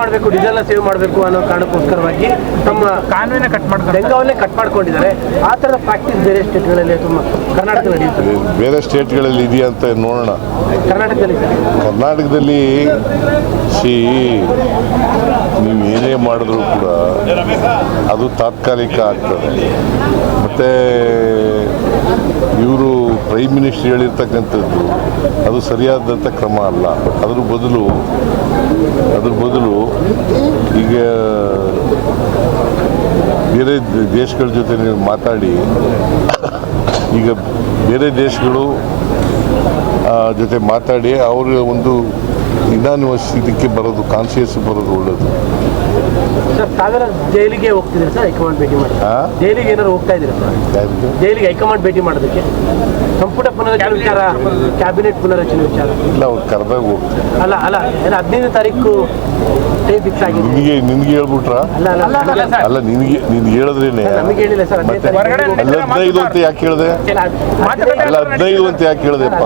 ಮಾಡಬೇಕು, ಡೀಸೆಲ್ನ ಸೇವ್ ಮಾಡಬೇಕು ಅನ್ನೋ ಕಾರಣಕ್ಕೋಸ್ಕರವಾಗಿ ತಮ್ಮ ಕಾನೂನಿನ ಬೆಂಗಾವನ್ನೇ ಕಟ್ ಮಾಡ್ಕೊಂಡಿದ್ದಾರೆ. ಆ ಥರದ ಪ್ರಾಕ್ಟೀಸ್ ಬೇರೆ ಸ್ಟೇಟ್ಗಳಲ್ಲಿ ತುಂಬ ಕರ್ನಾಟಕ ನಡೆಯುತ್ತದೆ. ಬೇರೆ ಸ್ಟೇಟ್ಗಳಲ್ಲಿ ಇದೆಯಾ ಅಂತ ನೋಡೋಣ. ಕರ್ನಾಟಕದಲ್ಲಿ ನೀವು ಏನೇ ಮಾಡಿದ್ರು ಕೂಡ ಅದು ತಾತ್ಕಾಲಿಕ ಆಗ್ತದೆ. ಮತ್ತು ಇವರು ಪ್ರೈಮ್ ಮಿನಿಸ್ಟರ್ ಹೇಳಿರ್ತಕ್ಕಂಥದ್ದು ಅದು ಸರಿಯಾದಂಥ ಕ್ರಮ ಅಲ್ಲ. ಅದ್ರ ಬದಲು ಈಗ ಬೇರೆ ದೇಶಗಳ ಜೊತೆ ನೀವು ಮಾತಾಡಿ, ಈಗ ಬೇರೆ ದೇಶಗಳು ಜೊತೆ ಮಾತಾಡಿ ಅವ್ರಿಗೆ ಒಂದು ಇದಕ್ಕೆ ಬರೋದು, ಕಾನ್ಶಿಯಸ್ ಬರೋದು ಒಳ್ಳೇದು. ಸರ್ ತಾವೆಲ್ಲ ಜೈಲಿಗೆ ಹೋಗ್ತಿದ್ದೀರಾ ಸರ್ ಹೈಕಮಾಂಡ್ ಭೇಟಿ ಮಾಡಿ? ಜೈಲಿಗೆ ಏನಾದ್ರು ಹೋಗ್ತಾ ಇದ್ದೀರಾ ಸರ್? ಜೈಲಿಗೆ ಹೈಕಮಾಂಡ್ ಭೇಟಿ ಮಾಡೋದಕ್ಕೆ ಸಂಪುಟ ಪುನರಚನೆ ವಿಚಾರ, ಕ್ಯಾಬಿನೆಟ್ ಪುನರಚನೆ ವಿಚಾರ ಇಲ್ಲ, ಅವ್ರು ಕರೆದಾಗ ಹೋಗ್ತಾರೆ. ಅಲ್ಲ 15ನೇ ತಾರೀಕು ಟೈಮ್ ಫಿಕ್ಸ್ ಆಗಿದೆ. ನಿನ್ಗೆ ಹೇಳ್ಬಿಟ್ರ? ಅಲ್ಲ ನಿನ್ಗೆ ಹೇಳಿದ್ರೇನೆ. ನಮಗೆ ಹೇಳಿಲ್ಲ ಸರ್. 15 ಅಂತ ಯಾಕೆ ಹೇಳಿದೆ? ಅಲ್ಲ 15 ಅಂತ ಯಾಕೆ ಹೇಳಿದೆಪ್ಪ?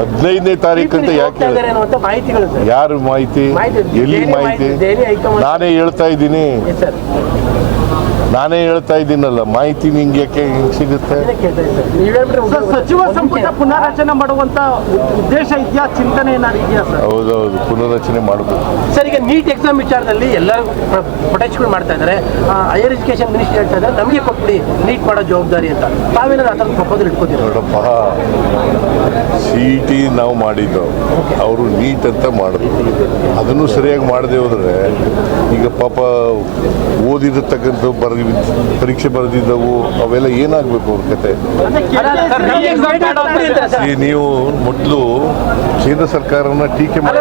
15ನೇ ತಾರೀಕು ಅಂತ ಯಾಕೆ ಹೇಳಿದೆ? ಮಾಹಿತಿಗಳು ಯಾರು ಮಾಹಿತಿ? ಎಲ್ಲಿ ಮಾಹಿತಿ? ನಾನೇ ಹೇಳ್ತಾ ಇದ್ದೀನಲ್ಲ, ಮಾಹಿತಿ ನಿಂಗೆ ಯಾಕೆ ಸಿಗುತ್ತೆ? ಸಚಿವ ಸಂಪುಟ ಪುನರ್ರಚನೆ ಮಾಡುವಂತ ಉದ್ದೇಶ ಇದೆಯಾ, ಚಿಂತನೆ ಏನಾದ್ರು ಇದೆಯಾ ಸರ್? ಹೌದೌದು, ಪುನರ್ರಚನೆ ಮಾಡಬೇಕು ಸರ್. ಈಗ ನೀಟ್ ಎಕ್ಸಾಮ್ ವಿಚಾರದಲ್ಲಿ ಎಲ್ಲರೂ ಪ್ರೊಟೆಸ್ಟ್ಗಳು ಮಾಡ್ತಾ ಇದ್ದಾರೆ. ಹೈಯರ್ ಎಜುಕೇಶನ್ ಮಿನಿಸ್ಟರ್ ಹೇಳ್ತಾ ಇದ್ದಾರೆ ನಮಗೆ ಕೊಟ್ಬಿಡಿ ನೀಟ್ ಮಾಡೋ ಜವಾಬ್ದಾರಿ ಅಂತ. ತಾವೇನಾದ್ರು ಆ ಥರ ಪ್ರಪೋಸಲ್ ಇಟ್ಕೋತೀರ? ನೋಡಪ್ಪ, CET ನಾವು ಮಾಡಿದ್ದು, ಅವರು ನೀಟ್ ಅಂತ ಮಾಡಿದ್ರು. ಅದನ್ನು ಸರಿಯಾಗಿ ಮಾಡದೆ ಹೋದರೆ ಈಗ ಪಾಪ ಓದಿರತಕ್ಕಂಥ ಪರೀಕ್ಷೆ ಬರೆದಿದ್ದವು ಅವೆಲ್ಲ ಏನಾಗಬೇಕು ಅವ್ರ ಕತೆ? ನೀವು ಮೊದಲು ಕೇಂದ್ರ ಸರ್ಕಾರನ ಟೀಕೆ ಮಾಡಿ